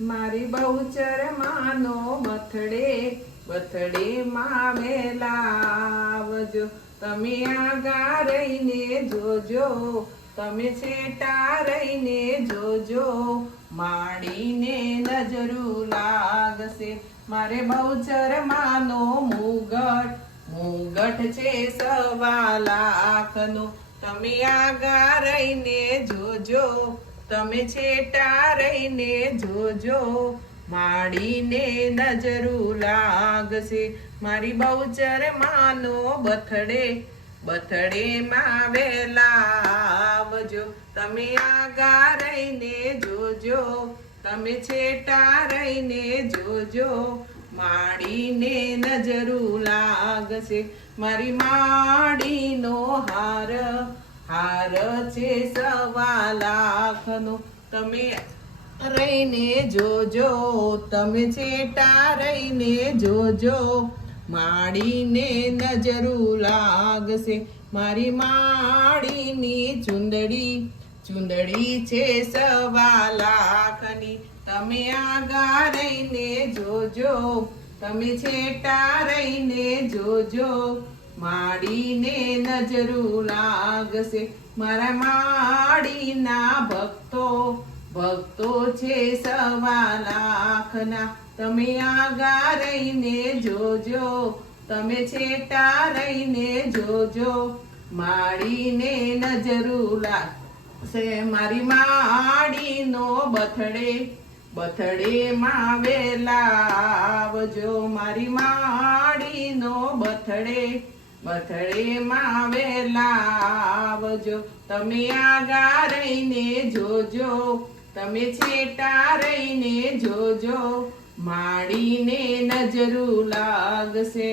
મારી બહુચર માનો બથડે બથડે માં વેલાવજો તમે આગા રહીને જોજો તમે છેટા રહીને જોજો માડીને નજરું લાગશે મારે બહુચર માનો મુગટ છે 1.25 લાખનો તમે આગા રહીને જોજો તમે છેટા રહીને જોજો માડીને નજરું લાગશે મારી બહુચર માનો બથડે બથડે માં વેલાવજો તમે આગા રહીને જોજો તમે છેટા રહીને જોજો માડીને નજરું લાગશે મારી માડીનો હાર છે 1.25 લાખનો તમે રહીને જોજો તમે છેટા રહીને જોજો માડીને નજરું લાગશે મારી માડીની ચુંદડી છે 1.25 લાખની તમે આગા રહીને જોજો તમે છેટા રહીને જોજો માડીને નજરું લાગશે મારા માડીના ભક્તો છે 1.25 લાખના તમે આગા રહીને જોજો તમે છેટા રહીને જોજો માડીને નજરું લાગશે મારી માડીનો બથડે માં વેલાવજો મારી માડીનો બથડે માં વેલાવજો તમે આગા રહીને જોજો તમે છેટા રહીને જોજો માડીને નજરું લાગશે